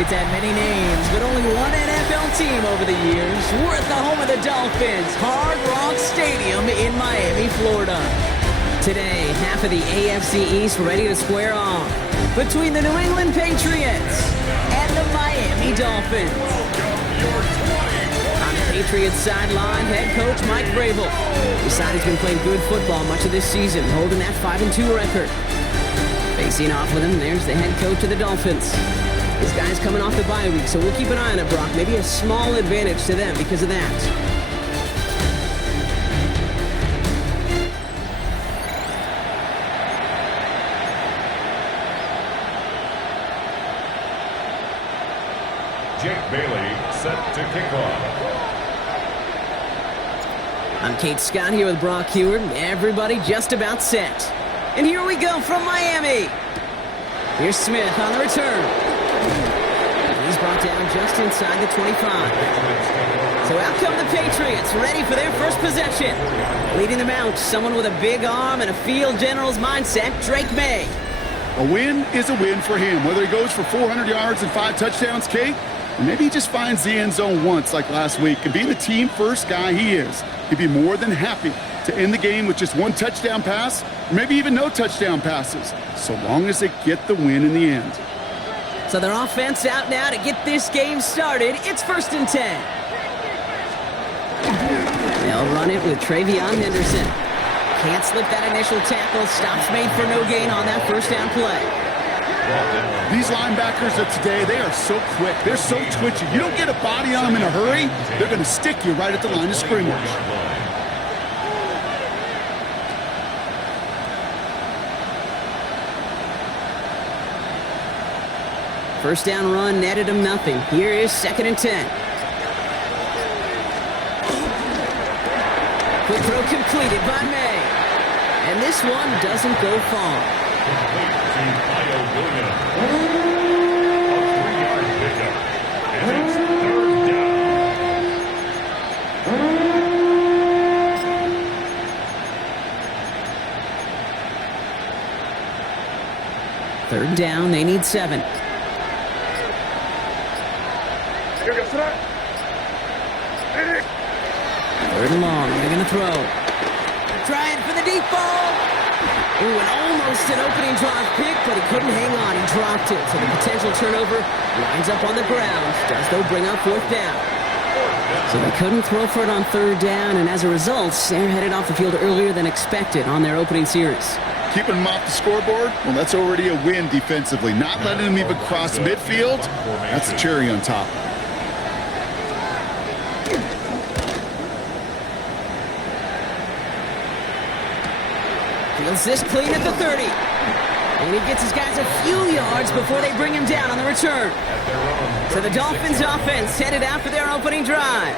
It's had many names, but only one NFL team over the years. We're at the home of the Dolphins, Hard Rock Stadium in Miami, Florida. Today, half of the AFC East ready to square off between the New England Patriots and the Miami Dolphins. On the Patriots sideline, head coach Mike Vrabel. The side has been playing good football much of this season, holding that 5-2 record. Facing off with him, there's the head coach of the Dolphins. This guy's coming off the bye week, so we'll keep an eye on it, Brock. Maybe a small advantage to them because of that. Jake Bailey set to kick off. I'm Kate Scott here with Brock Heward. Everybody just about set. And here we go from Miami. Here's Smith on the return. He's brought down just inside the 25. So out come the Patriots, ready for their first possession. Leading them out, someone with a big arm and a field general's mindset, Drake May. A win is a win for him, whether he goes for 400 yards and 5 touchdowns, Kate, or maybe he just finds the end zone once like last week. And being the team-first guy he is, he'd be more than happy to end the game with just 1 touchdown pass, or maybe even no touchdown passes, so long as they get the win in the end. So their offense out now to get this game started. It's 1st and 10. They'll run it with Travion Henderson. Can't slip that initial tackle. Stops made for no gain on that first down play. These linebackers of today, they are so quick. They're so twitchy. You don't get a body on them in a hurry, they're going to stick you right at the line of scrimmage. First down run netted him nothing. Here is 2nd and 10. Quick throw completed by May. And this one doesn't go far. Complete to Kyle Williams. A 3-yard pickup. And it's 3rd down. 3rd down, they need 7. 3rd and long, they're going to throw. Trying for the deep ball. Ooh, and almost an opening drive pick, but he couldn't hang on. He dropped it. So the potential turnover lines up on the ground. Does, though, bring up 4th down. So they couldn't throw for it on 3rd down, and as a result, they're headed off the field earlier than expected on their opening series. Keeping them off the scoreboard, well, that's already a win defensively. Not letting them even cross midfield, that's the cherry on top. Feels this clean at the 30. And he gets his guys a few yards before they bring him down on the return. So the Dolphins offense headed out for their opening drive.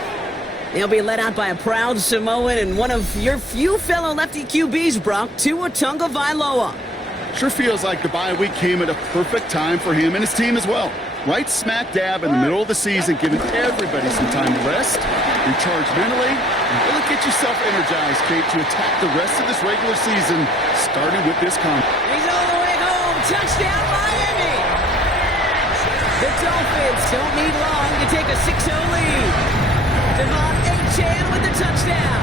They'll be led out by a proud Samoan and one of your few fellow lefty QBs, Brock, Tua Tagovailoa. Sure feels like the bye week came at a perfect time for him and his team as well. Right smack dab in the middle of the season, giving everybody some time to rest, recharge mentally, and really get yourself energized, Kate, to attack the rest of this regular season, starting with this contest. He's all the way home. Touchdown, Miami! The Dolphins don't need long to take a 6-0 lead. Devon Achane with the touchdown.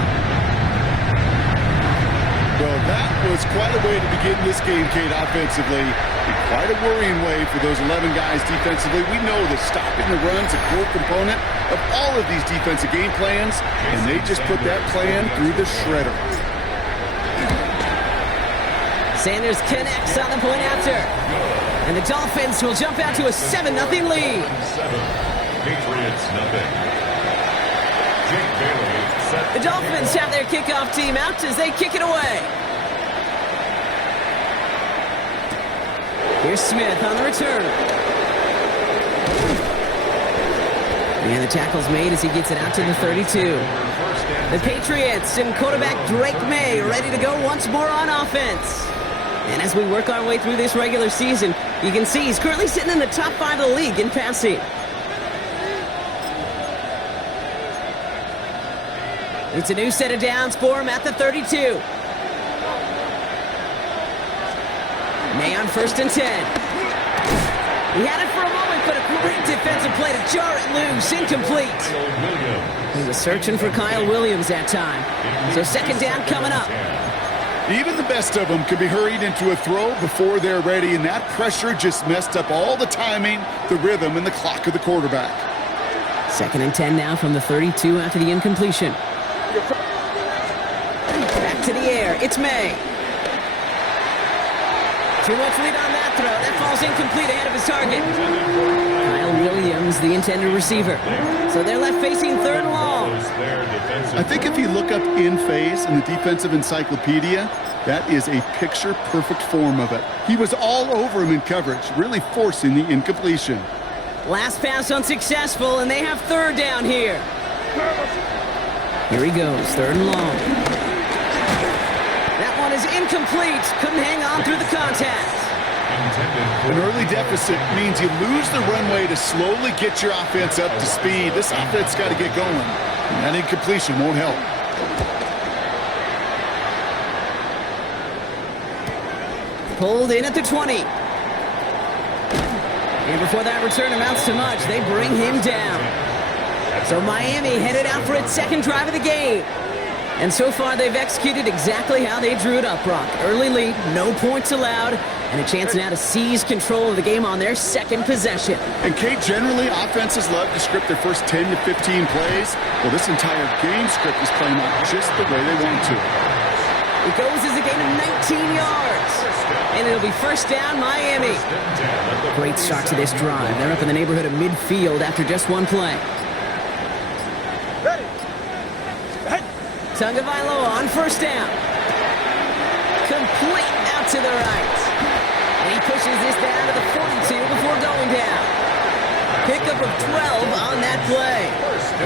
Well, that was quite a way to begin this game, Kate, offensively. And quite a worrying way for those 11 guys defensively. We know that stopping the run's a core component of all of these defensive game plans, and they just put that plan through the shredder. Sanders connects on the point after. And the Dolphins will jump out to a 7-0 lead. 7, Patriots nothing. Jake Bailey set. The Dolphins have their kickoff team out as they kick it away. Here's Smith on the return. And the tackle's made as he gets it out to the 32. The Patriots and quarterback Drake May ready to go once more on offense. And as we work our way through this regular season, you can see he's currently sitting in the top 5 of the league in passing. It's a new set of downs for him at the 32. May on 1st and 10. He had it for a moment, but a great defensive play to jar it loose. Incomplete. He was searching for Kyle Williams that time. So second down coming up. Even the best of them could be hurried into a throw before they're ready, and that pressure just messed up all the timing, the rhythm, and the clock of the quarterback. 2nd and 10 now from the 32 after the incompletion. Back to the air. It's May. Too much lead on that throw. That falls incomplete ahead of his target. Kyle Williams, the intended receiver. So they're left facing 3rd and long. I think if you look up in phase in the defensive encyclopedia, that is a picture-perfect form of it. He was all over him in coverage, really forcing the incompletion. Last pass unsuccessful, and they have 3rd down here. Here he goes, 3rd and long. That one is incomplete. Couldn't hang on through the contact. An early deficit means you lose the runway to slowly get your offense up to speed. This offense got to get going, and that incompletion won't help. Pulled in at the 20. And before that return amounts to much, they bring him down. So Miami headed out for its 2nd drive of the game. And so far, they've executed exactly how they drew it up, Brock. Early lead, no points allowed, and a chance now to seize control of the game on their 2nd possession. And, Kate, generally, offenses love to script their first 10 to 15 plays. Well, this entire game script is playing out just the way they want to. It goes as a gain of 19 yards. And it'll be 1st down, Miami. Great start to this drive. They're up in the neighborhood of midfield after just one play. Tagovailoa on 1st down. Complete out to the right. And he pushes this down to the 42 before going down. Pickup of 12 on that play.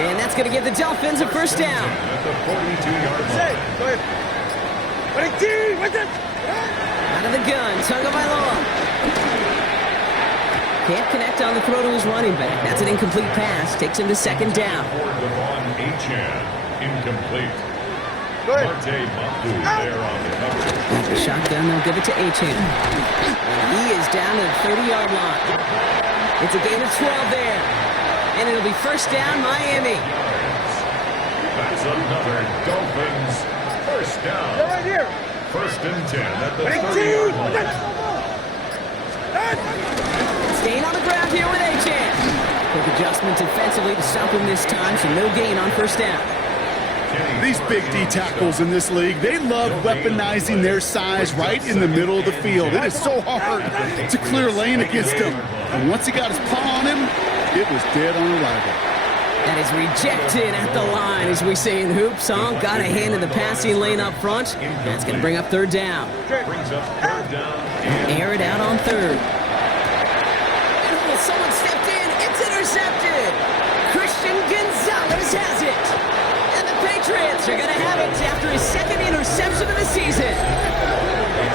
And that's going to give the Dolphins a 1st down. At the 42-yard line. Out of the gun, Tagovailoa. Can't connect on the throw to his running back. That's an incomplete pass. Takes him to 2nd down. For Devon Achane, incomplete. Marte Mapu there on the coverage. The shotgun, they'll give it to Achane. And he is down to the 30-yard line. It's a gain of 12 there. And it'll be 1st down, Miami. That's another Dolphins 1st down. Right here. 1st and 10 at the 30-yard line. Staying on the ground here with Achane. Quick adjustment defensively to stop him this time, so no gain on 1st down. These big D tackles in this league, they love weaponizing their size right in the middle of the field. It is so hard to clear lane against them. And once he got his paw on him, it was dead on arrival. That is rejected at the line, as we say in hoops. Song got a hand in the passing lane up front. That's going to bring up 3rd down. Brings up 3rd down. Air it out on 3rd. Someone stepped in. It's intercepted. Christian Gonzalez has it. And the Patriots are going to have it after his 2nd interception of the season.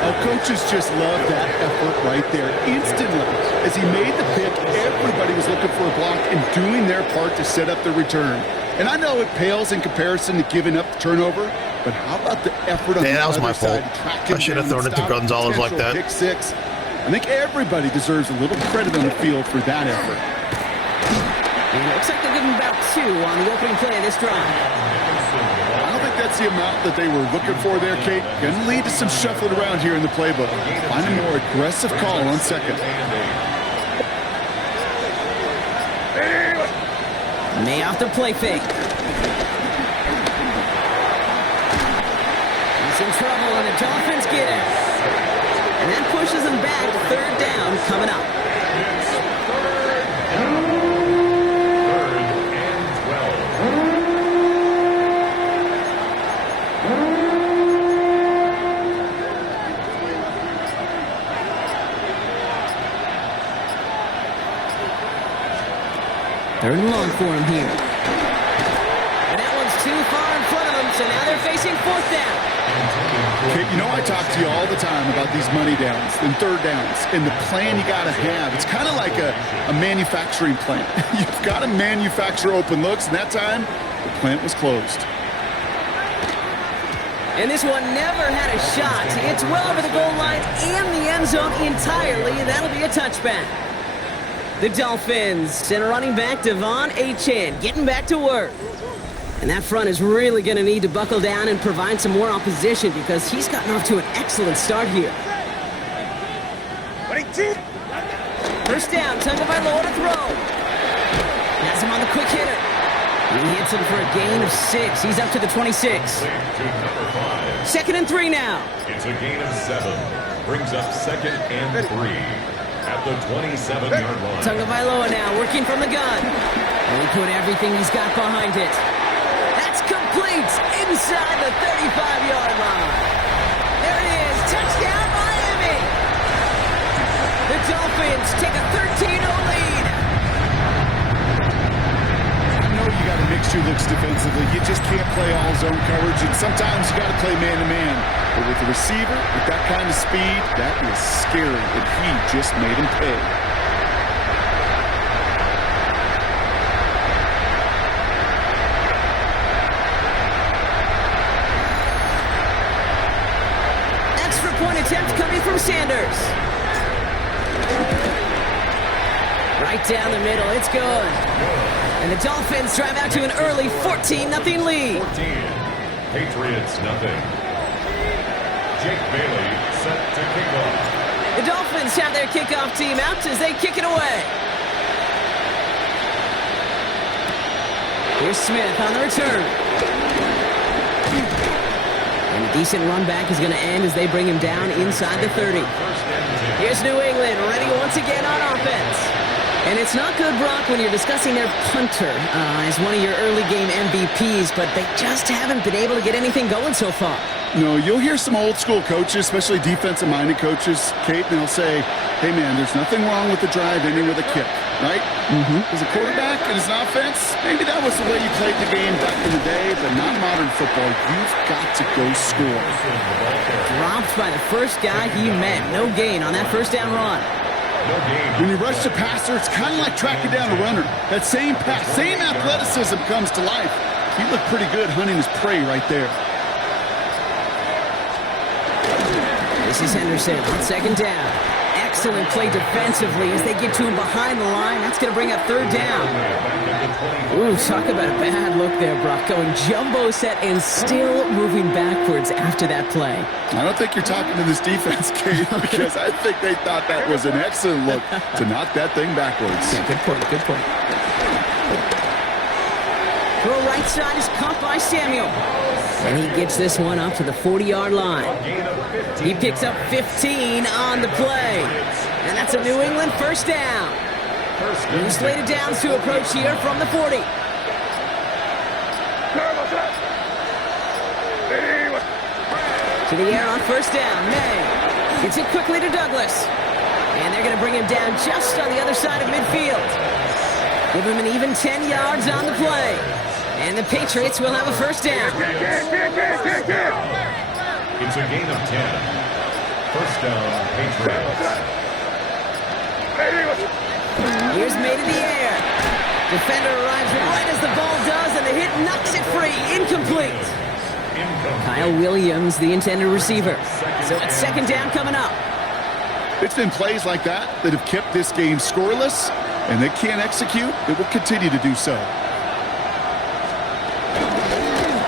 Oh, coaches just love that effort right there. Instantly, as he made the pick, everybody was looking for a block and doing their part to set up the return. And I know it pales in comparison to giving up the turnover, but how about the effort on the that was other my side fault. to track him I should have down thrown and it to stop Gonzalez like potential that. Pick 6. I think everybody deserves a little credit on the field for that effort. And it looks like they'll give him about 2 on the opening play of this drive. I don't think that's the amount that they were looking for there, Kate. Going to lead to some shuffling around here in the playbook. Find a more aggressive call on 2nd. May off the play fake. He's in trouble, and the Dolphins get it. And that pushes them back. 3rd down coming up. 3rd and 12. 3rd and long for him here. And that one's too far in front of them, so now they're facing 4th down. Kate, you know I talk to you all the time about these money downs and 3rd downs and the plan you got to have. It's kind of like a manufacturing plant. You've got to manufacture open looks, and that time, the plant was closed. And this one never had a shot. It's well over the goal line and the end zone entirely, and that'll be a touchback. the Dolphins. And running back Devon Achane getting back to work. And that front is really going to need to buckle down and provide some more opposition because he's gotten off to an excellent start here. First down, Tagovailoa to throw. Has him on the quick hitter. He hits him for a gain of 6. He's up to the 26. Second and 3 now. It's a gain of 7. Brings up second and 3 at the 27-yard line. Tagovailoa now working from the gun. And he put everything he's got behind it. That's complete inside the 35-yard line. There it is. Touchdown, Miami. The Dolphins take a 13-0 lead. You got to mix your looks defensively. You just can't play all zone coverage, and sometimes you got to play man-to-man. But with the receiver, with that kind of speed, that is scary, and he just made him pay. Extra point attempt coming from Sanders. Right down the middle, it's good. And the Dolphins drive out to an early 14-0 lead. 14. Patriots nothing. Jake Bailey set to kick off. The Dolphins have their kickoff team out as they kick it away. Here's Smith on the return. And a decent run back is going to end as they bring him down inside the 30. Here's New England ready once again on offense. And it's not good, Brock, when you're discussing their punter as one of your early game MVPs, but they just haven't been able to get anything going so far. No, you'll hear some old school coaches, especially defensive-minded coaches, Kate, and they'll say, hey, man, there's nothing wrong with the drive ending with a kick, right? As a quarterback and as an offense, maybe that was the way you played the game back in the day, but not modern football. You've got to go score. Dropped by the first guy he met. No gain on that first down run. When you rush the passer, it's kind of like tracking down a runner. That same pass, same athleticism comes to life. He looked pretty good hunting his prey right there. This is Henderson on second down. Excellent play defensively as they get to him behind the line. That's going to bring up third down. Ooh, talk about a bad look there, Brock. Going jumbo set and still moving backwards after that play. I don't think you're talking to this defense, Kate, because I think they thought that was an excellent look to knock that thing backwards. Yeah, good point, good point. Throw right side is caught by Samuel. And he gets this one up to the 40-yard line. He picks up 15 on the play. And that's a New England first down. New slated downs to approach here from the 40. To the air on first down. May gets it quickly to Douglas. And they're going to bring him down just on the other side of midfield. Give him an even 10 yards on the play. And the Patriots will have a first down. It's a gain of 10. First down, Patriots. Here's May to the air. Defender arrives right as the ball does, and the hit knocks it free. Incomplete. Kyle Williams, the intended receiver. So it's second down coming up. It's been plays like that that have kept this game scoreless, and they can't execute. It will continue to do so.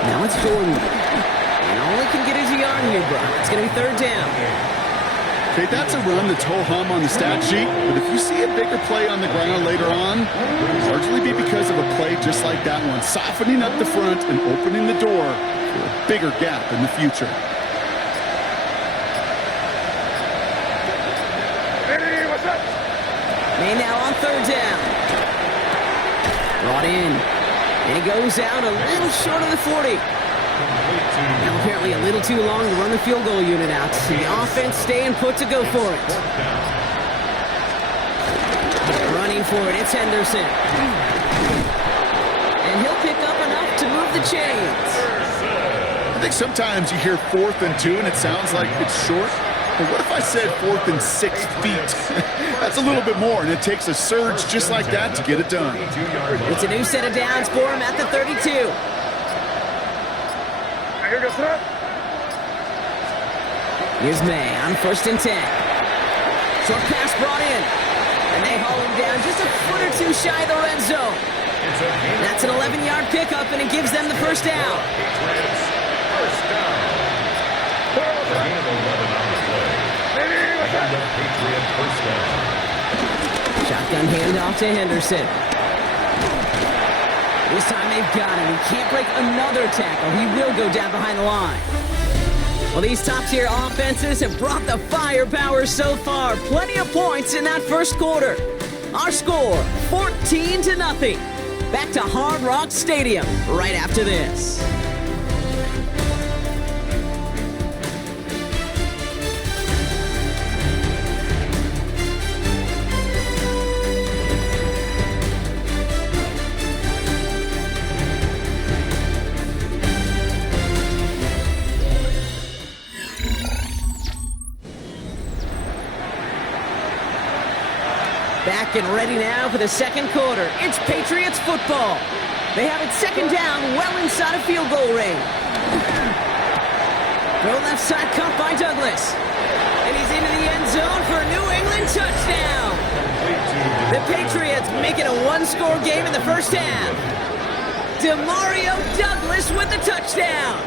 Now it's Jordan. And all he can get is a yard here, Brock. It's going to be third down. Okay, that's a run that's ho-hum on the stat sheet, but if you see a bigger play on the ground later on, it'll largely be because of a play just like that one, softening up the front and opening the door for a bigger gap in the future. May now on third down. Brought in. And he goes out a little short of the 40. Now apparently a little too long to run the field goal unit out. The offense staying put to go for it. Running for it, it's Henderson. And he'll pick up enough to move the chains. I think sometimes you hear 4th and 2 and it sounds like it's short. But what if I said 4th and 6 feet? That's a little bit more, and it takes a surge just like that to get it done. It's a new set of downs for him at the 32. Here's May on 1st and 10. Short pass brought in. And they haul him down just a foot or two shy of the red zone. That's an 11-yard pickup, and it gives them the first down. Patriots, first down. The gain of 11 on the play. And the Patriot first down. Shotgun handoff to Henderson. This time they've got him. He can't break another tackle. He will go down behind the line. Well, these top-tier offenses have brought the firepower so far. Plenty of points in that first quarter. Our score, 14-0. Back to Hard Rock Stadium right after this. Back and ready now for the second quarter. It's Patriots football. They have it second down, well inside of field goal range. Throw left side cut by Douglas. And he's into the end zone for a New England touchdown. The Patriots make it a one-score game in the first half. Demario Douglas with the touchdown.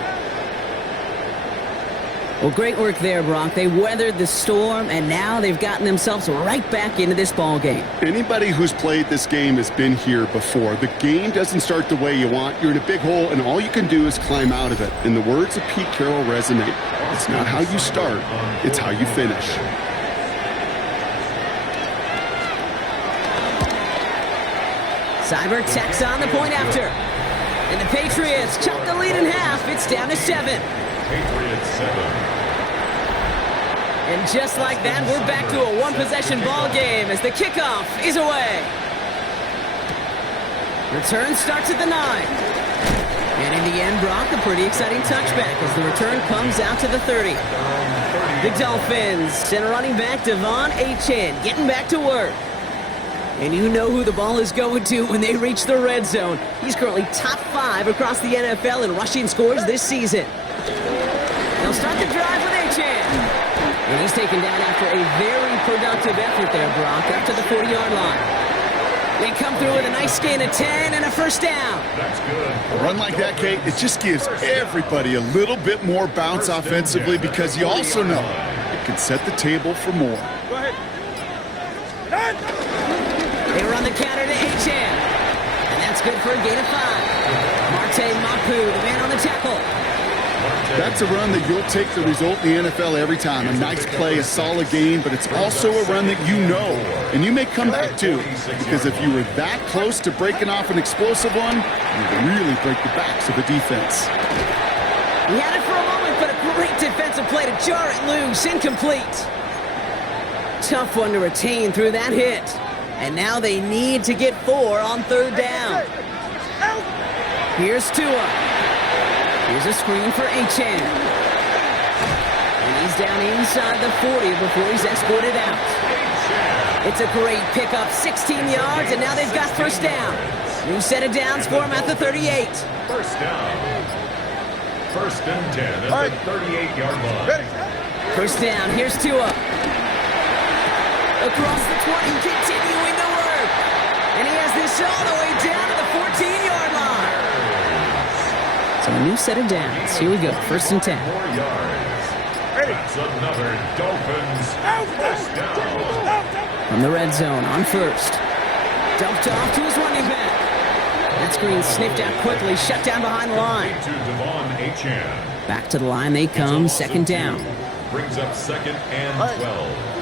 Well, great work there, Brock. They weathered the storm, and now they've gotten themselves right back into this ball game. Anybody who's played this game has been here before. The game doesn't start the way you want. You're in a big hole, and all you can do is climb out of it. And the words of Pete Carroll resonate. It's not how you start, it's how you finish. Cyber tacks on the point after. And the Patriots chop the lead in half. It's down to 7. Patriots 7. And just like that, we're back to a one-possession ball game as the kickoff is away. Return starts at the 9. And in the end, Brock, a pretty exciting touchback as the return comes out to the 30. The Dolphins send running back Devon Achane getting back to work. And you know who the ball is going to when they reach the red zone. He's currently top 5 across the NFL in rushing scores this season. They'll start the drive with Achane. And he's taken down after a very productive effort there, Brock, up to the 40-yard line. They come through with a nice gain of 10 and a first down. That's good. A run like that, Kate, it just gives everybody a little bit more bounce offensively because you also know it can set the table for more. Go ahead. They run the counter to Achane. And that's good for a gain of 5. Marte Mapu, the man on the tackle. That's a run that you'll take the result in the NFL every time. A nice play, a solid game, but it's also a run that you know, and you may come back to, because if you were that close to breaking off an explosive one, you really break the backs of the defense. He had it for a moment, but a great defensive play to jar it loose, incomplete. Tough one to retain through that hit. And now they need to get 4 on third down. Here's Tua. Here's a screen for Achane. And he's down inside the 40 before he's escorted out. It's a great pickup, 16 yards, and now they've got first down. New set of downs for him at the 38. First down. First and 10 at the 38-yard line. First down, here's Tua. Across the 20, continuing to work. And he has this all the way down to the 14-yard line. So a new set of downs. Here we go, first and 10. 4 yards. That's another Dolphins first down. From the red zone on first. Dumped off to his running back. That screen sniffed out quickly, shut down behind the line. To Devon Achane. Back to the line they come, second down. Brings up second and 12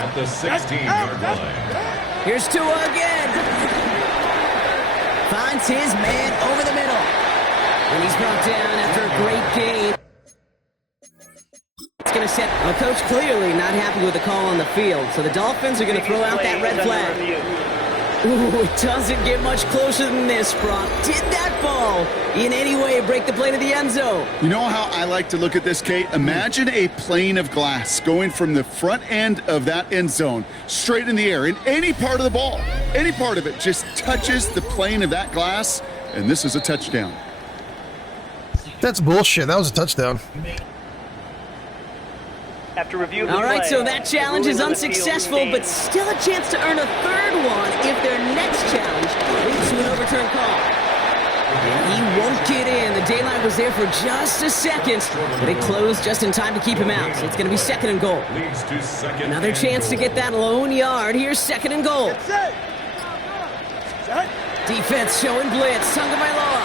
at the 16-yard line. Here's Tua again. Finds his man over the middle. And he's brought down after a great gain. It's going to set a coach clearly not happy with the call on the field. So the Dolphins are going to throw out that red flag. Ooh, it doesn't get much closer than this, Brock. Did that ball in any way break the plane of the end zone? You know how I like to look at this, Kate? Imagine a plane of glass going from the front end of that end zone straight in the air. And any part of the ball, any part of it just touches the plane of that glass, and this is a touchdown. That's bullshit. That was a touchdown. After review of All right, so that challenge is unsuccessful, but still a chance to earn a third one return call. And he won't get in. The daylight was there for just a second, but it closed just in time to keep him out. So it's going to be 2nd and goal. Another chance to get that lone yard. Here's 2nd and goal. Defense showing blitz. Tagovailoa.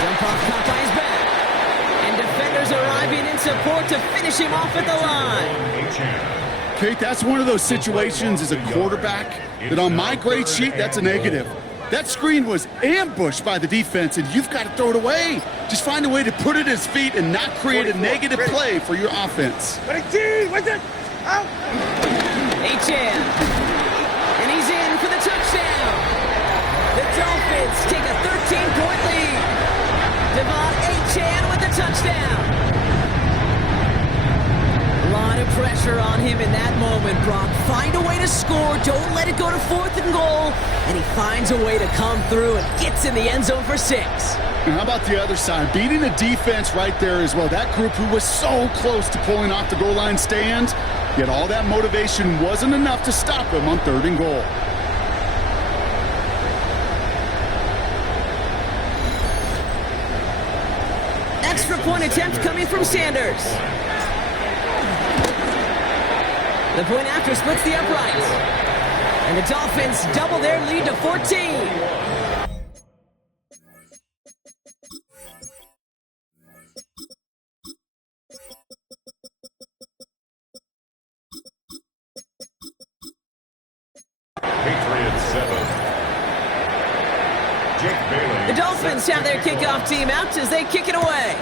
Dump off caught by his back. And defenders arriving in support to finish him off at the line. Kate, that's one of those situations as a quarterback that on my grade sheet, that's a negative. That screen was ambushed by the defense, and you've got to throw it away. Just find a way to put it at his feet and not create a negative play for your offense. Achane. And he's in for the touchdown. The Dolphins take a 13-point lead. Devon Achane with the touchdown. A lot of pressure on him in that moment, Brock. Find a way to score. Don't let it go to 4th and goal. And he finds a way to come through and gets in the end zone for 6. And how about the other side? Beating the defense right there as well. That group who was so close to pulling off the goal line stand, yet all that motivation wasn't enough to stop him on 3rd and goal. Extra point attempt coming from Sanders. The point after splits the uprights. And the Dolphins double their lead to 14. Patriots 7. Jake Bailey. The Dolphins have their kickoff team out as they kick it away.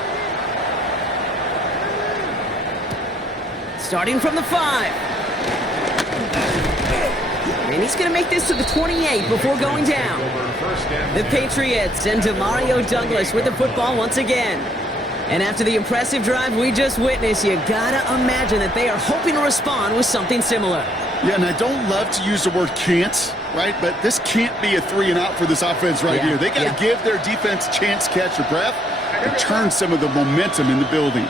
Starting from the 5. And he's going to make this to the 28 before going down. The Patriots and Demario Douglas with the football once again. And after the impressive drive we just witnessed, you gotta imagine that they are hoping to respond with something similar. Yeah, and I don't love to use the word can't, right? But this can't be a 3 and out for this offense right here. They got to give their defense a chance to catch their breath and turn some of the momentum in the building.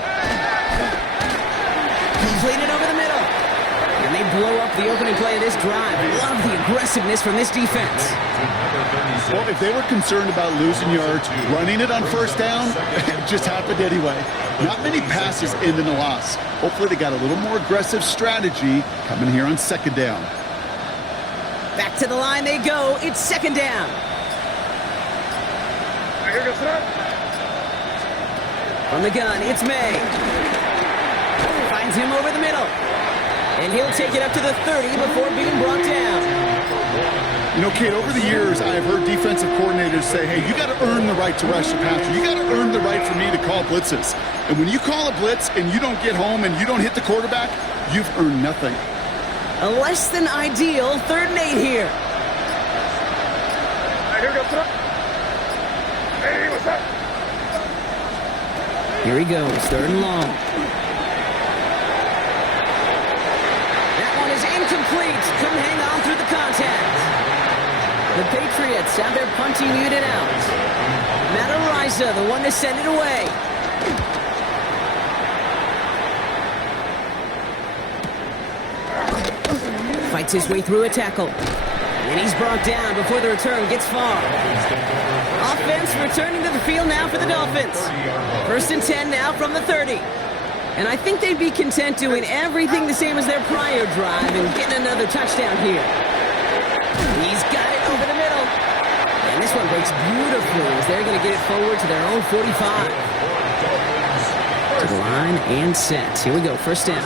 Completed over the middle. And they blow up the opening play of this drive. Love the aggressiveness from this defense. Well, if they were concerned about losing yards, running it on 1st down, it just happened anyway. Not many passes end in a loss. Hopefully they got a little more aggressive strategy coming here on 2nd down. Back to the line they go. It's 2nd down. From the gun, it's May. Finds him over the middle. And he'll take it up to the 30 before being brought down. You know, Kate, over the years, I've heard defensive coordinators say, hey, you got to earn the right to rush the passer. You got to earn the right for me to call blitzes. And when you call a blitz and you don't get home and you don't hit the quarterback, you've earned nothing. A less than ideal 3rd and 8 here. Here he goes, 3rd and long. That one is incomplete. Couldn't hang on through the contact. The Patriots have their punting unit out. Matt Ariza, the one to send it away. Fights his way through a tackle. And he's brought down before the return gets far. Offense returning to the field now for the Dolphins. 1st and 10 now from the 30. And I think they'd be content doing everything the same as their prior drive and getting another touchdown here. He's got it over the middle. And this one breaks beautifully as they're going to get it forward to their own 45. To the line and set. Here we go, 1st down.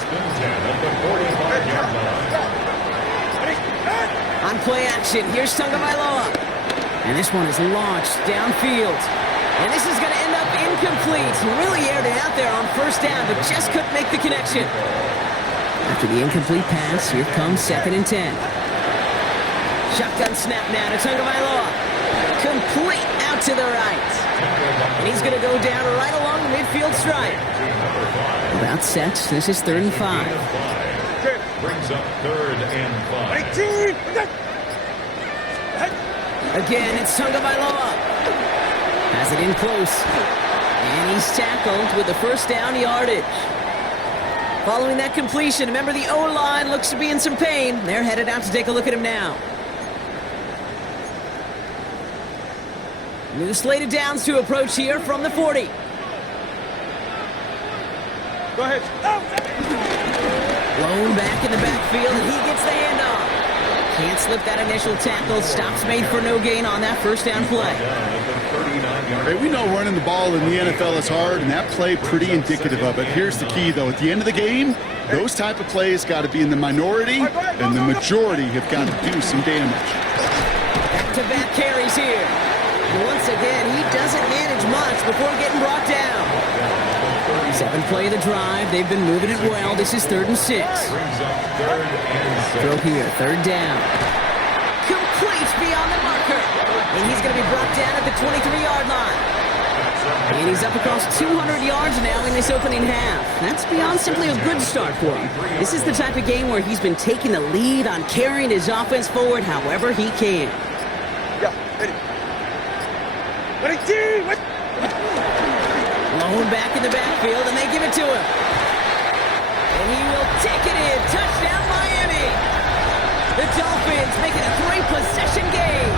On play action, here's Tagovailoa. And this one is launched downfield. And this is going to end up incomplete. He really aired it out there on 1st down, but just couldn't make the connection. After the incomplete pass, here comes 2nd and 10. Shotgun snap now to Tagovailoa. Complete out to the right. And he's going to go down right along the midfield stripe. About set. This is 3rd and 5. Brings up 3rd and 5. Again, it's Tagovailoa. Has it in close. And he's tackled with the 1st down yardage. Following that completion, remember the O-line looks to be in some pain. They're headed out to take a look at him now. New slated downs to approach here from the 40. Go ahead. Blown back in the backfield, and he gets the handoff. Can't slip that initial tackle. Stops made for no gain on that first down play. Hey, we know running the ball in the NFL is hard, and that play pretty indicative of it. Here's the key, though. At the end of the game, those type of plays got to be in the minority, and the majority have got to do some damage. Back-to-back carries here. And once again, he doesn't manage much before getting brought down. 7th play of the drive. They've been moving it well. This is 3rd and 6. Throw here, 3rd down. Complete beyond the marker. And he's going to be brought down at the 23-yard line. And he's up across 200 yards now in this opening half. That's beyond simply a good start for him. This is the type of game where he's been taking the lead on carrying his offense forward however he can. Yeah, ready. Blown back in the backfield, and they give it to him. And he will take it in. Touchdown, Miami. The Dolphins make it a 3-possession game.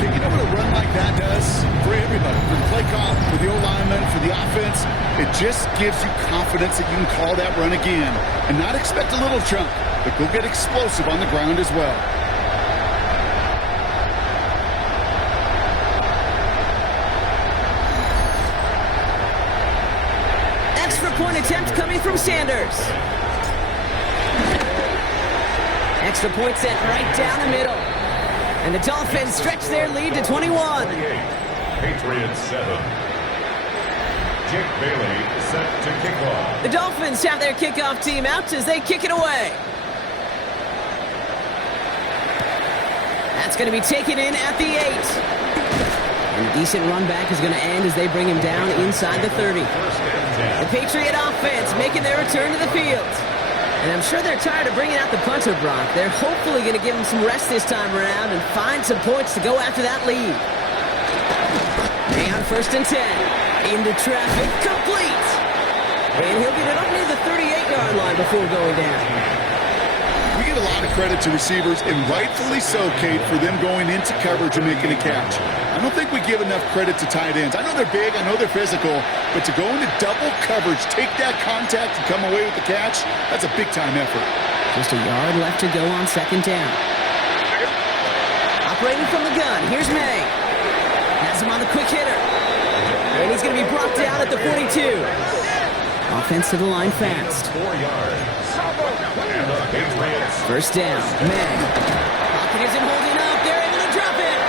You know what a run like that does for everybody, for the play call, for the O-lineman, for the offense? It just gives you confidence that you can call that run again and not expect a little chunk, but go get explosive on the ground as well. Extra point attempt coming from Sanders. Extra point set right down the middle. And the Dolphins stretch their lead to 21. Patriots 7. Jake Bailey set to kick off. The Dolphins have their kickoff team out as they kick it away. That's going to be taken in at the 8. And a decent run back is going to end as they bring him down inside the 30. The Patriot offense making their return to the field. And I'm sure they're tired of bringing out the punter, Brock. They're hopefully going to give him some rest this time around and find some points to go after that lead. And 1st and 10. Into traffic. Complete. And he'll get it up near the 38-yard line before going down. We give a lot of credit to receivers, and rightfully so, Kate, for them going into coverage and making a catch. I don't think we give enough credit to tight ends. I know they're big, I know they're physical, but to go into double coverage, take that contact, and come away with the catch, that's a big-time effort. Just a yard left to go on 2nd down. Operating from the gun, here's May. Has him on the quick hitter. And he's going to be brought down at the 42. Offense to the line fast. 4 yards. And the Patriots. 1st down, May. Pocket isn't holding up. They're able to drop it.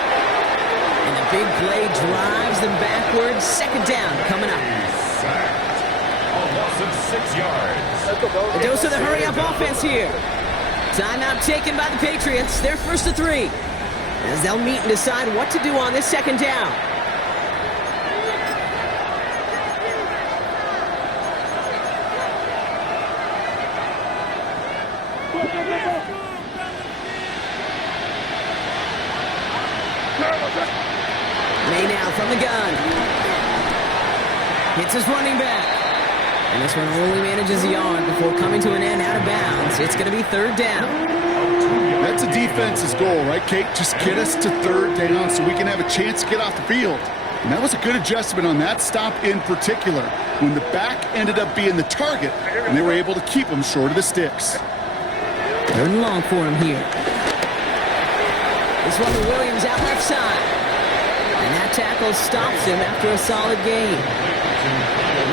And the big play drives them backwards. 2nd down coming up. Sacked. A loss of 6 yards. A dose of the hurry-up offense here. Timeout taken by the Patriots. They're 1st to 3. As they'll meet and decide what to do on this 2nd down. May now from the gun. Hits his running back. And this one only manages a yard before coming to an end out of bounds. It's going to be 3rd down. That's a defense's goal, right, Kate? Just get us to 3rd down so we can have a chance to get off the field. And that was a good adjustment on that stop in particular, when the back ended up being the target, and they were able to keep him short of the sticks. 3rd and long for him here. This one to Williams out left side. And that tackle stops him after a solid gain.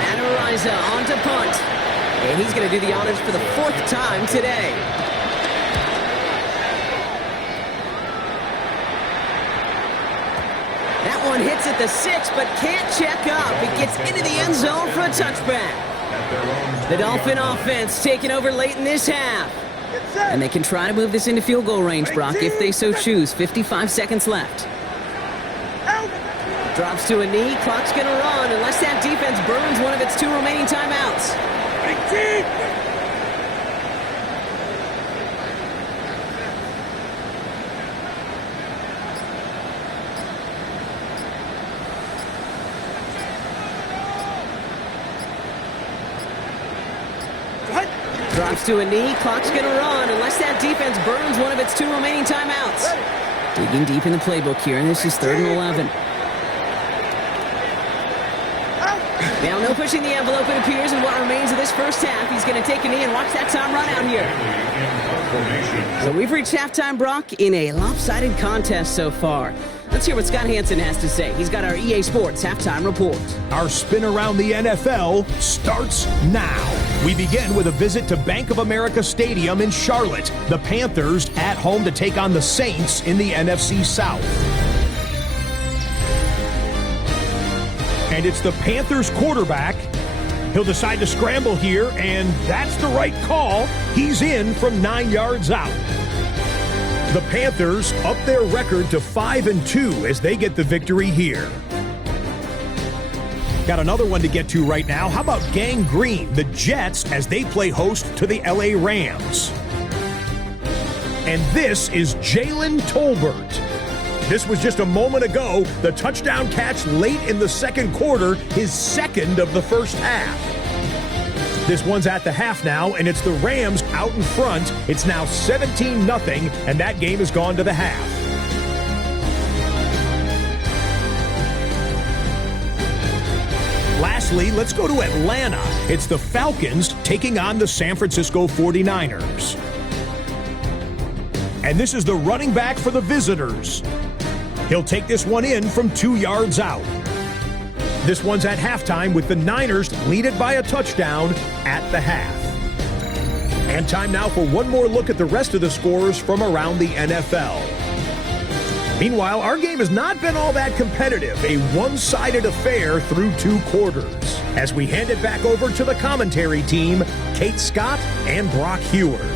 Matariza on to punt. And he's going to do the honors for the 4th time today. That one hits at the 6, but can't check up. It gets into the end zone for a touchback. The Dolphin offense taking over late in this half. And they can try to move this into field goal range, Brock, if they so choose. 55 seconds left. Drops to a knee. Clock's going to run unless that defense burns one of its 2 remaining timeouts. Drops to a knee. Clock's going to run unless that defense burns one of its 2 remaining timeouts. Digging deep in the playbook here, and this is 3rd and 11. Now, no pushing the envelope, it appears, in what remains of this first half. He's going to take a knee and watch that time run out here. So we've reached halftime, Brock, in a lopsided contest so far. Let's hear what Scott Hansen has to say. He's got our EA Sports halftime report. Our spin around the NFL starts now. We begin with a visit to Bank of America Stadium in Charlotte. The Panthers at home to take on the Saints in the NFC South. And it's the Panthers quarterback. He'll decide to scramble here, and that's the right call. He's in from 9 yards out. The Panthers up their record to 5-2 as they get the victory here. Got another one to get to right now. How about Gang Green, the Jets, as they play host to the LA Rams? And this is Jalen Tolbert. This was just a moment ago, the touchdown catch late in the second quarter, his second of the first half. This one's at the half now, and it's the Rams out in front. It's now 17-0, and that game has gone to the half. Lastly, let's go to Atlanta. It's the Falcons taking on the San Francisco 49ers. And this is the running back for the visitors. He'll take this one in from 2 yards out. This one's at halftime with the Niners leaded by a touchdown at the half. And time now for one more look at the rest of the scores from around the NFL. Meanwhile, our game has not been all that competitive, a one-sided affair through 2 quarters. As we hand it back over to the commentary team, Kate Scott and Brock Heward.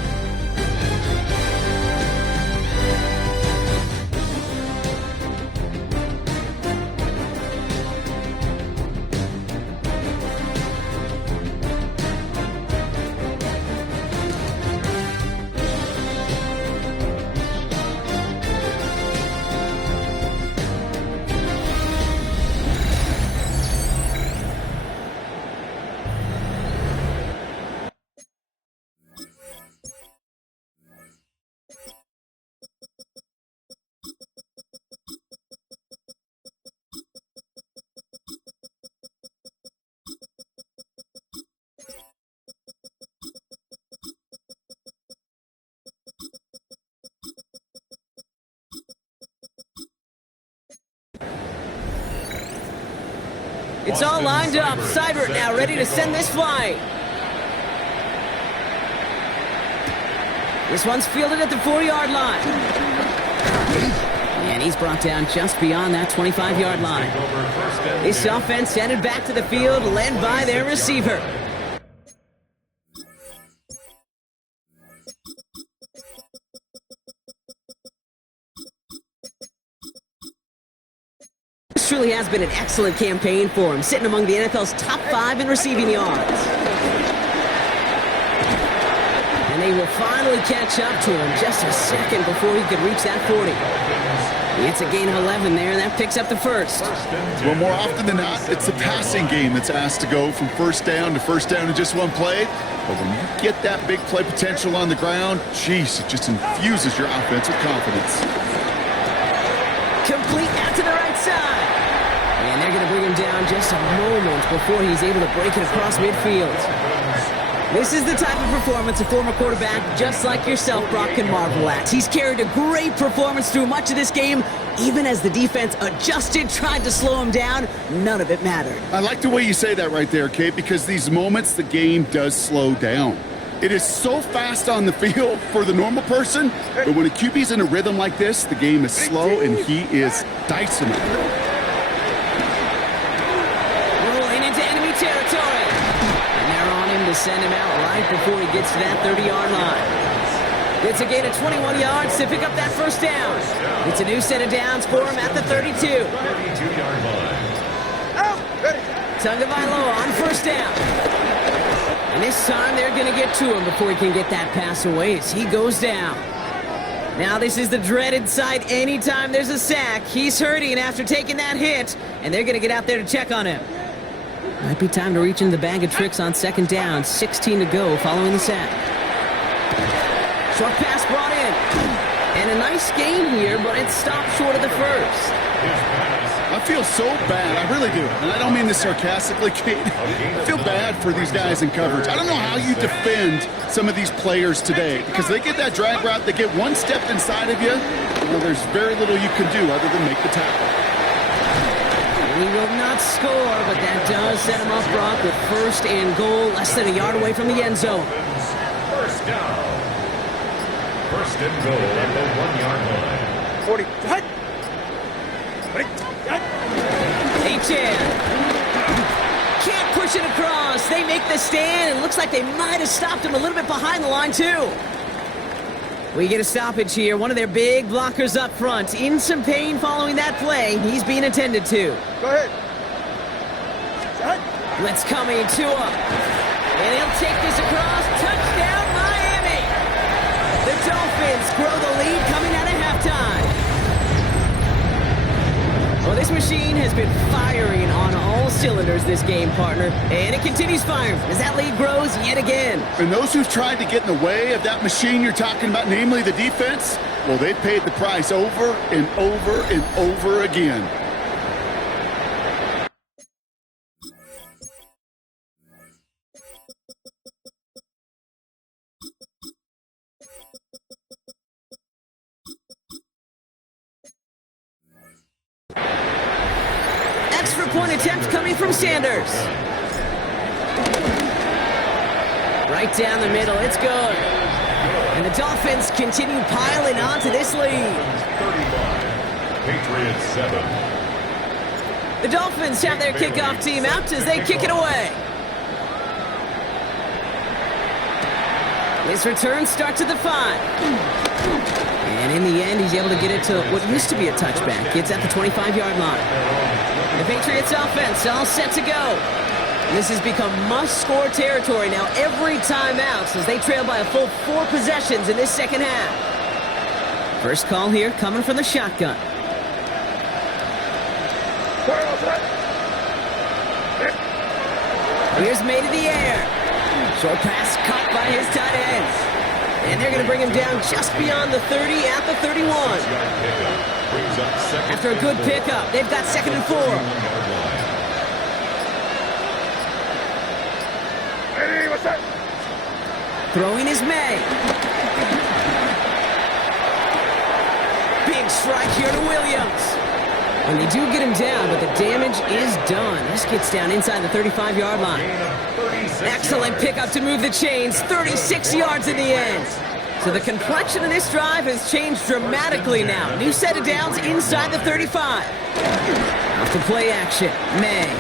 It's all lined up. Seibert now ready to send this flight. This one's fielded at the 4-yard line. And he's brought down just beyond that 25-yard line. This offense headed back to the field, led by their receiver. This truly has been an excellent campaign for him, sitting among the NFL's top 5 in receiving yards. And they will finally catch up to him just a second before he could reach that 40. It's a gain of 11 there, and that picks up the first. Well, more often than not, it's the passing game that's asked to go from first down in just one play. But when you get that big play potential on the ground, geez, it just infuses your offense with confidence. Complete out to the right side. And they're going to bring him down just a moment before he's able to break it across midfield. This is the type of performance a former quarterback just like yourself, Brock, can marvel at. He's carried a great performance through much of this game. Even as the defense adjusted, tried to slow him down, none of it mattered. I like the way you say that right there, Kate, because these moments the game does slow down. It is so fast on the field for the normal person, but when a QB's in a rhythm like this, the game is slow and he is dicing it. Rolling into enemy territory. And they're on him to send him out right before he gets to that 30-yard line. It's a gain of 21 yards to pick up that first down. It's a new set of downs for him at the 32. 32-yard line. Tagovailoa on first down. And this time they're going to get to him before he can get that pass away as he goes down. Now this is the dreaded sight anytime there's a sack. He's hurting after taking that hit, and they're going to get out there to check on him. Might be time to reach into the bag of tricks on second down. 16 to go following the sack. Short pass brought in. And And a nice game here, but it stopped short of the first. I feel so bad. I really do. And I don't mean this sarcastically, Kate. I feel bad for these guys in coverage. I don't know how you defend some of these players today because they get that drag route, they get one step inside of you. Well, there's very little you can do other than make the tackle. He will not score, but that does set him up, Brock, with first and goal, less than a yard away from the end zone. First down. First and goal at the 1-yard line. 40. What? H.N. Can't push it across. They make the stand, and it looks like they might have stopped him a little bit behind the line, too. We get a stoppage here. One of their big blockers up front. In some pain following that play. He's being attended to. Go ahead. Blitz coming to him. And he'll take this across. Touchdown, Miami! The Dolphins grow the lead coming out of halftime. Well, this machine has been firing on all cylinders this game, partner. And it continues firing as that lead grows yet again. And those who've tried to get in the way of that machine you're talking about, namely the defense, well, they've paid the price over and over and over again. Extra point attempt coming from Sanders. Right down the middle, it's good. And the Dolphins continue piling onto this lead. 35. Patriots 7. The Dolphins have their kickoff team out as they kick it away. This return starts at the 5. And in the end, he's able to get it to what used to be a touchback. It's at the 25-yard line. The Patriots offense all set to go. This has become must-score territory now every time out as they trail by a full 4 possessions in this second half. First call here coming from the shotgun. Here's made in the air. Short pass caught by his tight ends. And they're going to bring him down just beyond the 30 at the 31. After a good pickup, they've got 2nd and 4. Throwing is May. Big strike here to Williams. And they do get him down, but the damage is done. This gets down inside the 35-yard line. Excellent pickup to move the chains. 36 yards in the end. So the complexion of this drive has changed dramatically now. New set of downs inside the 35. Off the play action, May.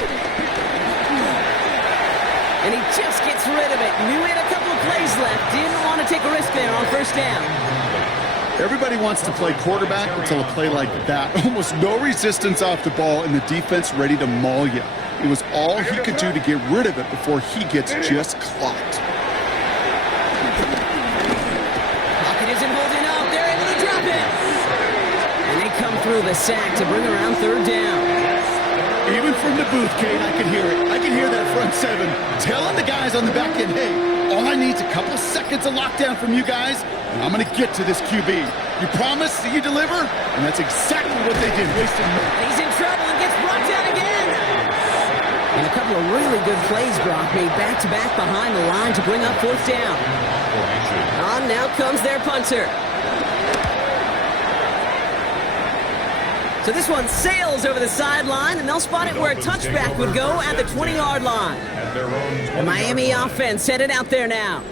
And he just gets rid of it. Knew he had a couple of plays left. Didn't want to take a risk there on first down. Everybody wants to play quarterback until a play like that. Almost no resistance off the ball and the defense ready to maul you. It was all he could do to get rid of it before he gets just clocked. Pocket isn't holding up. They're able to drop it. And they come through the sack to bring around 3rd down. Even from the booth, Kate, I can hear it. I can hear that front 7 telling the guys on the back end, hey, all I need is a couple seconds of lockdown from you guys, and I'm going to get to this QB. You promise that you deliver? And that's exactly what they did, wasting money. He's in trouble and gets brought down again. And a couple of really good plays, Brock, made back-to-back behind the line to bring up 4th down. On now comes their punter. So this one sails over the sideline, and they'll spot it where a touchback would go at the 20-yard line. The Miami offense headed out there now.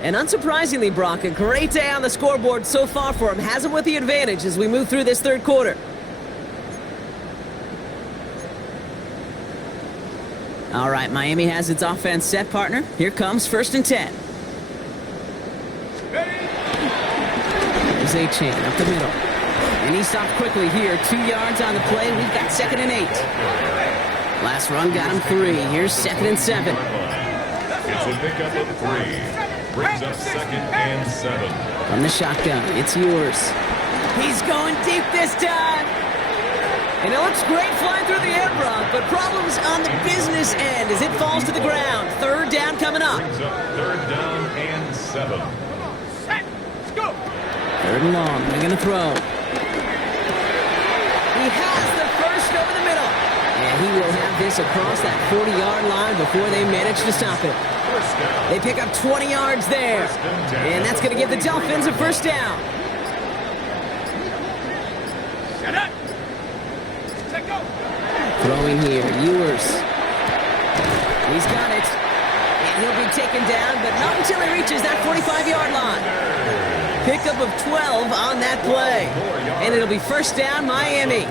And unsurprisingly, Brock, a great day on the scoreboard so far for him. Has him with the advantage as we move through this 3rd quarter. All right, Miami has its offense set, partner. Here comes 1st and 10. There's A-Chan up the middle. And he stopped quickly here. 2 yards on the play. We've got 2nd and 8. Last run got him 3. Here's 2nd and 7. It's a pickup of 3. Brings up 2nd and 7. From the shotgun, it's yours. He's going deep this time. And it looks great flying through the air, Brock, but problems on the business end as it falls to the ground. 3rd down coming up. Brings up 3rd down and 7. Third and long. They're going to throw. He has the first over the middle. And he will have this across that 40-yard line before they manage to stop it. They pick up 20 yards there. And that's going to give the Dolphins a first down. Throwing here, Ewers. He's got it. And he'll be taken down, but not until he reaches that 45-yard line. Pickup of 12 on that play. And it'll be first down, Miami.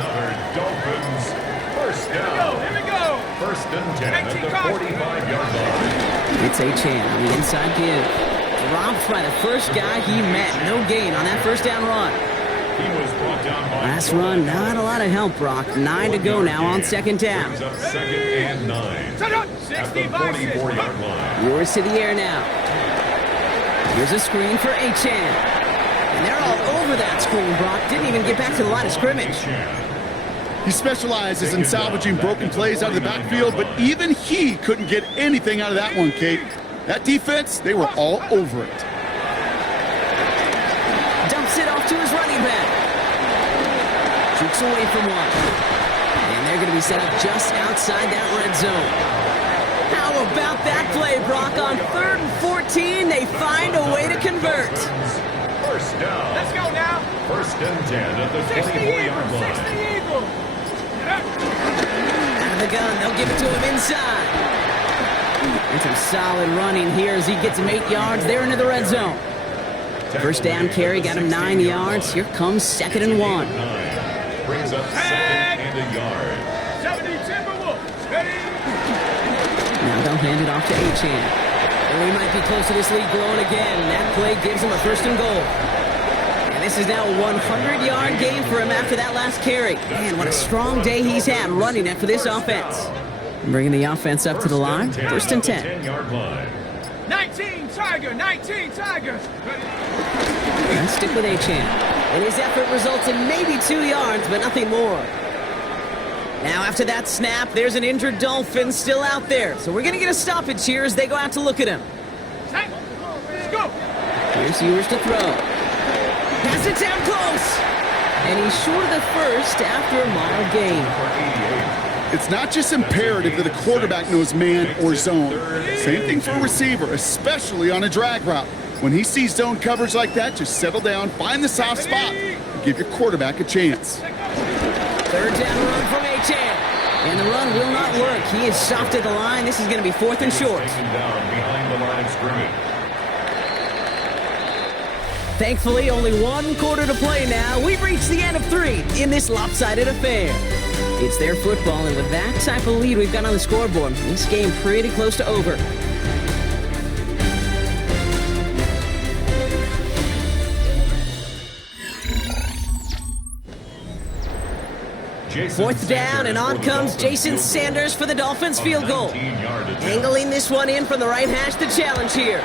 Dolphins, first down. Here we go. First and 10 at the 45-yard line. It's Achane on the inside give. Dropped by the first guy he met. No gain on that first down run. He was brought down by Last run, not a lot of help, Brock. 9 to go now on second down. Brings up second and 9. At the 44-yard line. Yours to the air now. Here's a screen for Achane. And they're all over that screen, Brock. Didn't even get back to the line of scrimmage. He specializes in salvaging broken plays out of the backfield, but even he couldn't get anything out of that one, Kate. That defense, they were all over it. Dumps it off to his running back. Jukes away from one. And they're going to be set up just outside that red zone. How about that play, Brock? On 3rd and 14, they find a way to convert. First down. Let's go now. First and 10 at the 24-yard line. Out of the gun, they'll give it to him inside. And some solid running here as he gets him 8 yards there into the red zone. First down carry got him 9 yards. Here comes 2nd and 1. Brings up second and a yard. 70 Timberwolves. Ready? Now they'll hand it off to Achane. And we might be close to this lead growing again. That play gives him a 1st and goal. And this is now a 100-yard gain for him after that last carry. Man, what a strong day he's had running it for this offense. Bringing the offense up to the line. 1st and 10. 10-yard line. 19 Tiger. 19 Tiger. Let's stick with Achane. And his effort results in maybe 2 yards, but nothing more. Now, after that snap, there's an injured Dolphin still out there. So we're going to get a stoppage here as they go out to look at him. Let's go. Here's Ewers to throw. Pass it down close. And he's short of the first after a mild gain. It's not just imperative that a quarterback knows man or zone. Same thing for a receiver, especially on a drag route. When he sees zone coverage like that, just settle down, find the soft spot, and give your quarterback a chance. 3rd down run from Achane. And the run will not work. He is soft at the line. This is going to be 4th and short. Taken down behind the line of scrimmage. Thankfully, only 1 quarter to play now. We've reached the end of 3 in this lopsided affair. It's their football, and with that type of lead we've got on the scoreboard, this game pretty close to over. Fourth down, and on comes Jason Sanders for the Dolphins field goal. Angling this one in from the right hash to challenge here.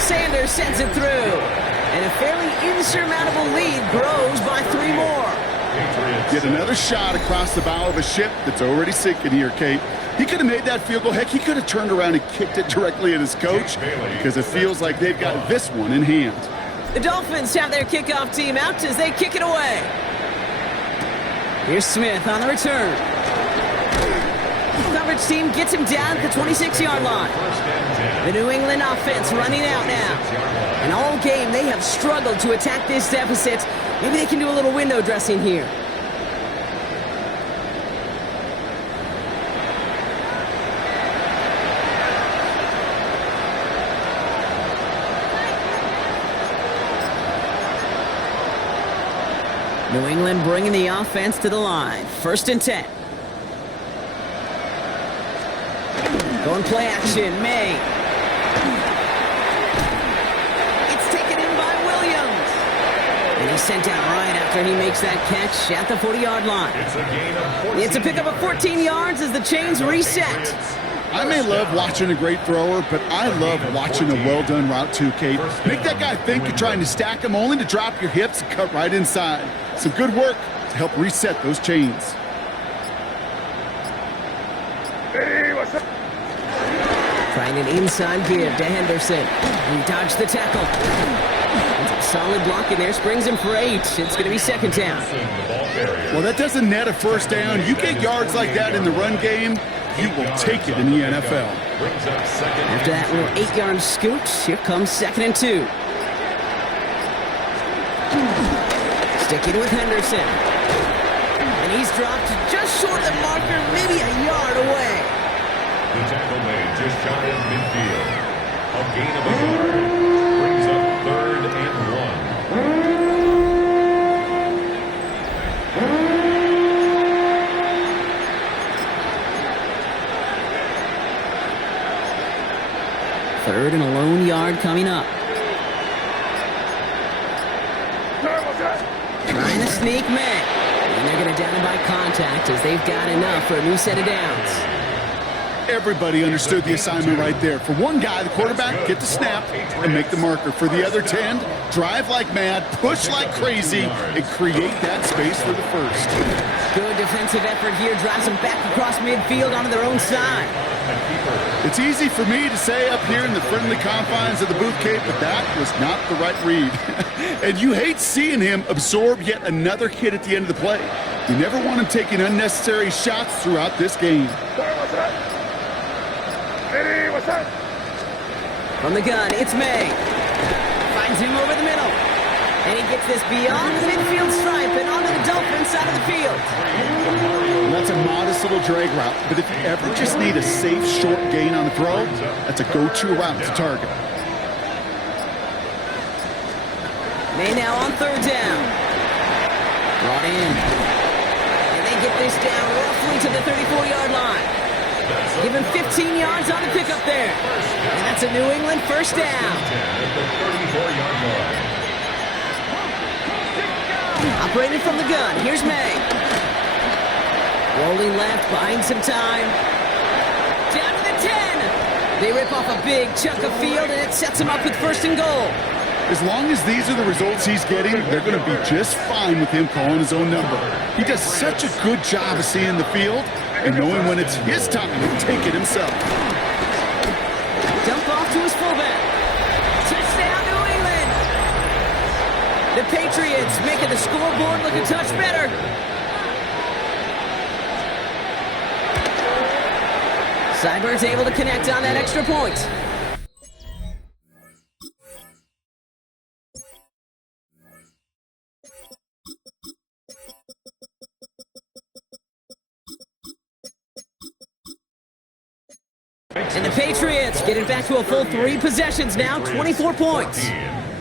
Sanders sends it through. And a fairly insurmountable lead grows by 3 more. Get another shot across the bow of a ship that's already sinking here, Kate. He could have made that field goal. Heck, he could have turned around and kicked it directly at his coach because it feels like they've got this one in hand. The Dolphins have their kickoff team out as they kick it away. Here's Smith on the return. Coverage team gets him down at the 26-yard line. The New England offense running out now. And all game, they have struggled to attack this deficit. Maybe they can do a little window dressing here. New England bringing the offense to the line. 1st and 10. Going play action, May. It's taken in by Williams. And he's sent out right after he makes that catch at the 40-yard line. It's a gain of 14. It's a pickup of 14 yards as the chains reset. I may love watching a great thrower, but I love watching a well-done route too, Kate. Make that guy think you're trying to stack him only to drop your hips and cut right inside. Some good work to help reset those chains. Hey, what's up? Trying an inside give to Henderson. He dodged the tackle. And some solid block in there. Springs him for 8. It's going to be second down. Well, that doesn't net a first down. You get yards like that in the run game, you will take it in the NFL. After that little 8-yard scoot, here comes 2nd and 2. Sticking with Henderson. And he's dropped just short of the marker, maybe a yard away. The tackle made just shy of midfield. A gain of a yard. Brings up 3rd and 1. 3rd and a lone yard coming up. Trying to sneak May. And they're going to down him by contact as they've got enough for a new set of downs. Everybody understood the assignment right there. For one guy, the quarterback, get the snap and make the marker. For the other 10, drive like mad, push like crazy, and create that space for the first. Good defensive effort here. Drives them back across midfield onto their own side. It's easy for me to say up here in the friendly confines of the booth, Kate, but that was not the right read. And you hate seeing him absorb yet another hit at the end of the play. You never want him taking unnecessary shots throughout this game. From the gun, it's May. Finds him over the middle. And he gets this beyond the midfield stripe and onto the Dolphins side of the field. And that's a modest little drag route, but if you ever just need a safe, short gain on the throw, that's a go-to route to target. May now on 3rd down. Brought in. And they get this down roughly to the 34-yard line. Give him 15 yards on the pickup there. And that's a New England first down. Operating from the gun, here's May. Rolling left, buying some time. Down to the 10. They rip off a big chunk of field, and it sets him up with 1st and goal. As long as these are the results he's getting, they're going to be just fine with him calling his own number. He does such a good job of seeing the field and knowing when it's his time to take it himself. Dump off to his fullback. Touchdown, New England. The Patriots making the scoreboard look a touch better. Seibert's able to connect on that extra point. And the Patriots get it back to a full 3 possessions now, 24 points.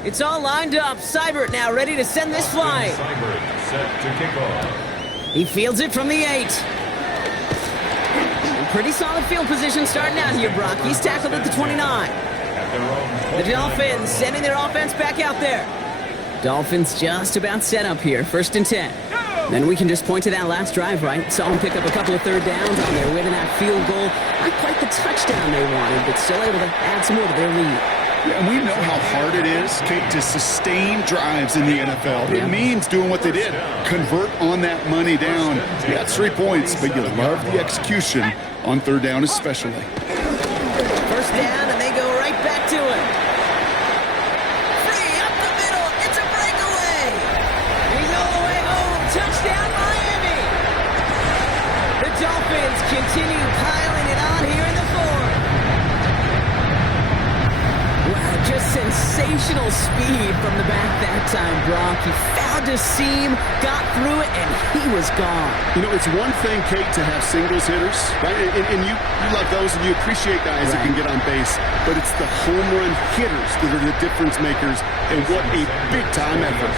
It's all lined up. Seibert now ready to send this flying. Set to kick off. He fields it from the 8. Pretty solid field position starting out here, Brock. He's tackled at the 29. The Dolphins sending their offense back out there. Dolphins just about set up here, 1st and 10. Then we can just point to that last drive, right? Saw them pick up a couple of 3rd downs on their way to that field goal. Not quite the touchdown they wanted, but still able to add some more to their lead. Yeah, and we know how hard it is, Kate, to sustain drives in the NFL. It means doing what they did. Convert on that money down. Yeah, it's 3 points, but you love the execution on 3rd down especially. 1st down, and they go right back to it. Free up the middle. It's a breakaway. He's all the way home. Touchdown, Miami. The Dolphins continue piling it on here in the 4th. Wow, just sensational speed from the back that time, Brock. He found a seam, got through it, and he was gone. You know, it's one thing, Kate, to have singles hitters, right? And you love those, and you appreciate guys that can get on base. But it's the home run hitters that are the difference makers, and what a big-time effort.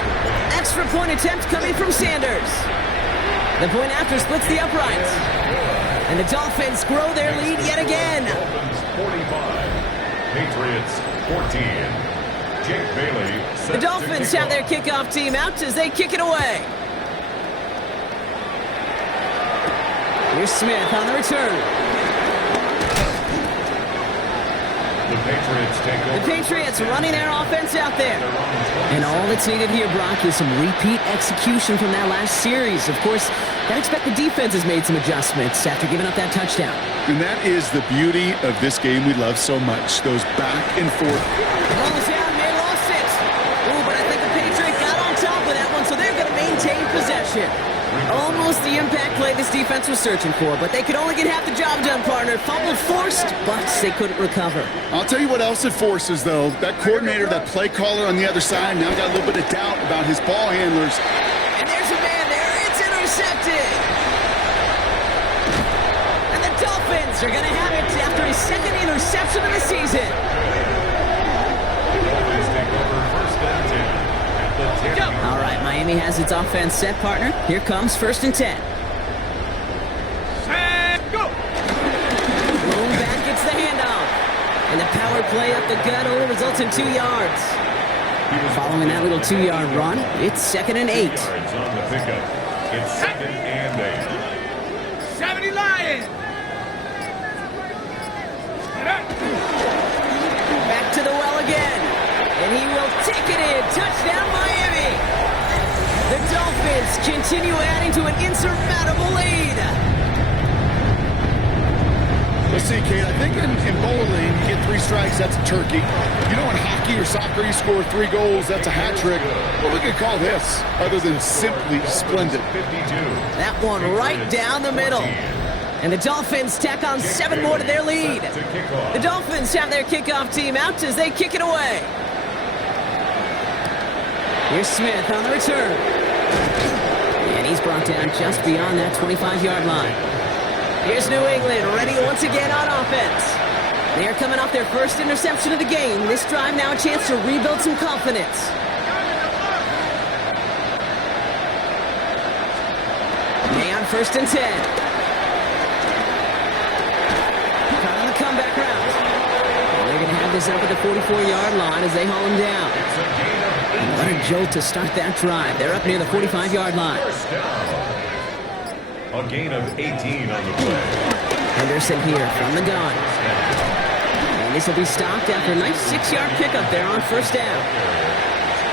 Extra point attempt coming from Sanders. The point after splits the uprights. And the Dolphins grow their lead yet again. Dolphins 45, Patriots 14. Jake Bailey. The Dolphins have their kickoff team out as they kick it away. Here's Smith on the return. The Patriots take over. The Patriots running their offense out there. And all that's needed here, Brock, is some repeat execution from that last series. Of course, I expect the defense has made some adjustments after giving up that touchdown. And that is the beauty of this game we love so much, those back and forth. Ball's out, and they lost it. Ooh, but I think the interception. Almost the impact play this defense was searching for, but they could only get half the job done, partner. Fumble forced, but they couldn't recover. I'll tell you what else it forces, though. That coordinator, that play caller on the other side, now got a little bit of doubt about his ball handlers. And there's a man there. It's intercepted. And the Dolphins are going to have it after his second interception of the season. Dolphins take over first and 10 at the 10. All right, Miami has its offense set, partner. Here comes first and 10. Set, go! Blown back gets the handoff. And the power play up the gut only results in 2 yards. Following that little 2-yard run, it's second and 8. Yards on the pickup. It's second and 8. 70 Lions! Back to the well again. And he will take it in. Touchdown, Miami. The Dolphins continue adding to an insurmountable lead. Let's see, Kate, I think in bowling, you get 3 strikes, that's a turkey. You know, in hockey or soccer, you score 3 goals, that's a hat trick. What we could call this, other than simply splendid? 52. That one right down the middle. And the Dolphins tack on 7 more to their lead. To kick off. The Dolphins have their kickoff team out as they kick it away. Here's Smith on the return. And he's brought down just beyond that 25-yard line. Here's New England ready once again on offense. They are coming off their first interception of the game. This drive now a chance to rebuild some confidence. They on first and 10. Caught on the comeback route. And they're going to have this up at the 44-yard line as they haul him down. It's a gain of 18. What a jolt to start that drive. They're up near the 45-yard line. First down. A gain of 18 on the play. Henderson here from the gun. And this will be stopped after a nice 6-yard pickup there on first down.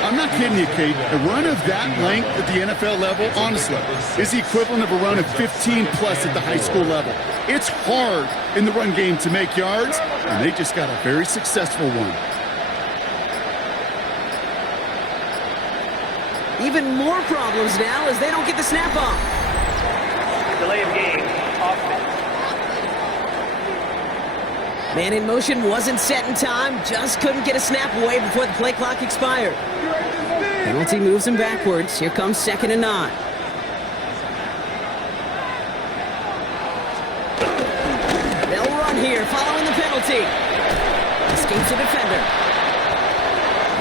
I'm not kidding you, Kate. A run of that length at the NFL level, honestly, is the equivalent of a run of 15-plus at the high school level. It's hard in the run game to make yards, and they just got a very successful one. Even more problems now as they don't get the snap off. Delay of game, offense. Man in motion wasn't set in time, just couldn't get a snap away before the play clock expired. Penalty moves him backwards. Here comes second and 9. They'll run here following the penalty. Escapes a defender.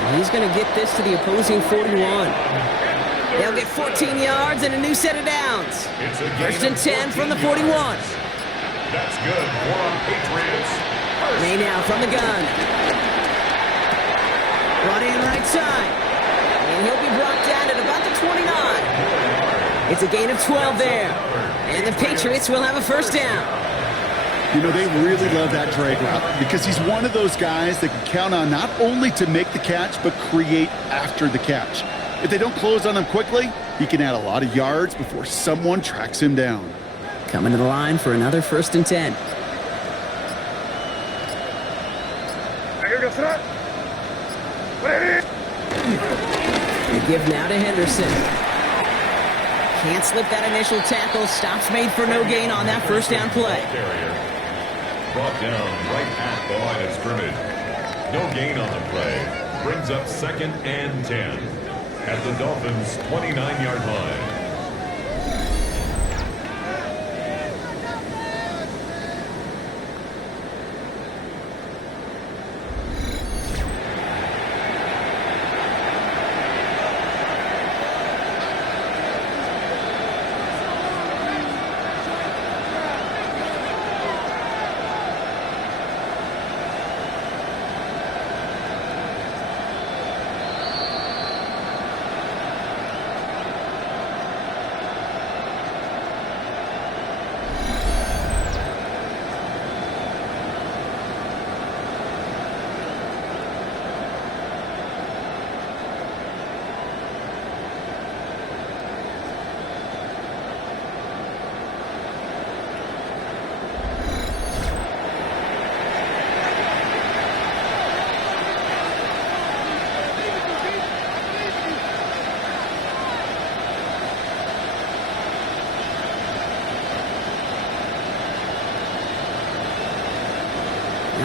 And he's going to get this to the opposing 41. They'll get 14 yards and a new set of downs. It's a gain First and of 10 from the 14 41. yards. That's good for Patriots. May now from the gun. Brought in right side. And he'll be brought down at about the 29. It's a gain of 12 there. And the Patriots will have a first down. You know, they really love that drag route because he's one of those guys that can count on not only to make the catch, but create after the catch. If they don't close on him quickly, he can add a lot of yards before someone tracks him down. Coming to the line for another first and 10. The give now to Henderson. Can't slip that initial tackle. Stops made for no gain on that first down play. Carrier. Brought down right at the line of scrimmage. No gain on the play. Brings up second and 10 at the Dolphins' 29-yard line.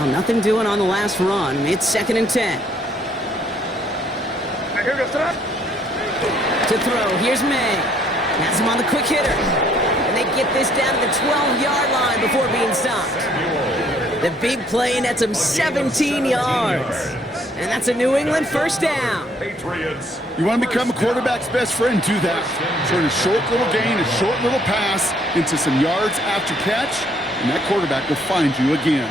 Well, nothing doing on the last run. It's 2nd and 10. Here goes the To throw, here's May. Has him on the quick hitter. And they get this down to the 12-yard line before being stopped. The big play nets him 17 yards. And that's a New England first down. Patriots. You want to become a quarterback's best friend, do that. Turn a short little gain, a short little pass into some yards after catch, and that quarterback will find you again.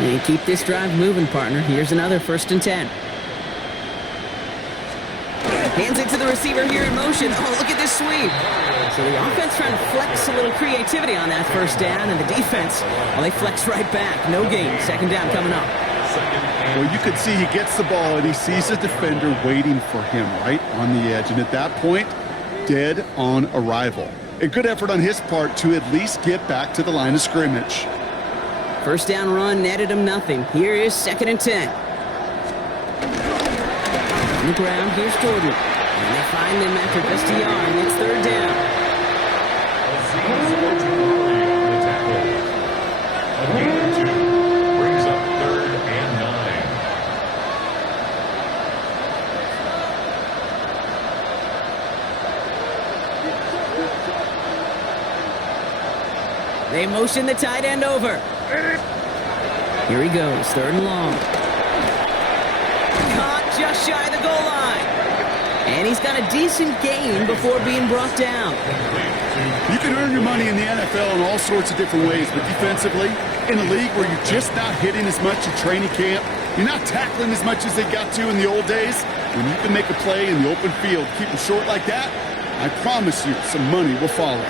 And keep this drive moving, partner. Here's another 1st and 10. Hands it to the receiver here in motion. Oh, look at this sweep. So the offense trying to flex a little creativity on that first down, and the defense, well, they flex right back. No gain. 2nd down coming up. Well, you could see he gets the ball, and he sees the defender waiting for him right on the edge. And at that point, dead on arrival. A good effort on his part to at least get back to the line of scrimmage. First down run netted him nothing. Here is 2nd and 10. On the ground, here's Jordan. And they find them after just a yard, and it's 3rd down. A gain of 2 brings up 3rd and 9. They motion the tight end over. Here he goes, 3rd and long. Caught just shy of the goal line. And he's got a decent gain before being brought down. You can earn your money in the NFL in all sorts of different ways, but defensively, in a league where you're just not hitting as much at training camp, you're not tackling as much as they got to in the old days, when you can make a play in the open field, keep them short like that, I promise you some money will follow.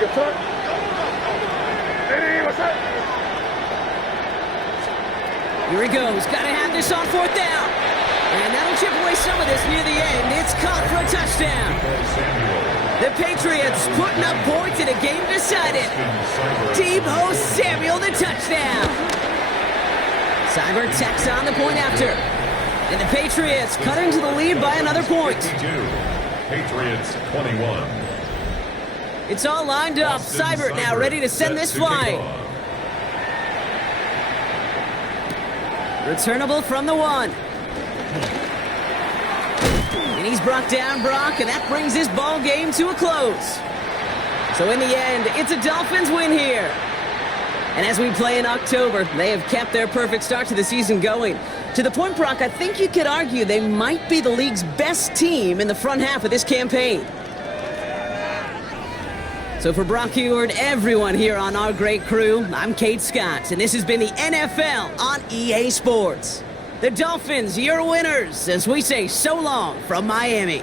Good talk. Ready, what's up? Here he goes. Got to have this on 4th down. And that'll chip away some of this near the end. It's caught for a touchdown. The Patriots putting up points in a game decided. Deebo Samuel, the touchdown. Cyber tacks on the point after. And the Patriots cut into the lead by another point. Patriots 21. It's all lined up. Cyber now ready to send this flying. Returnable from the 1. And he's brought down, Brock, and that brings this ball game to a close. So in the end, it's a Dolphins win here. And as we play in October, they have kept their perfect start to the season going. To the point, Brock, I think you could argue they might be the league's best team in the front half of this campaign. So for Brock Heward, everyone here on our great crew, I'm Kate Scott, and this has been the NFL on EA Sports. The Dolphins, your winners, as we say so long from Miami.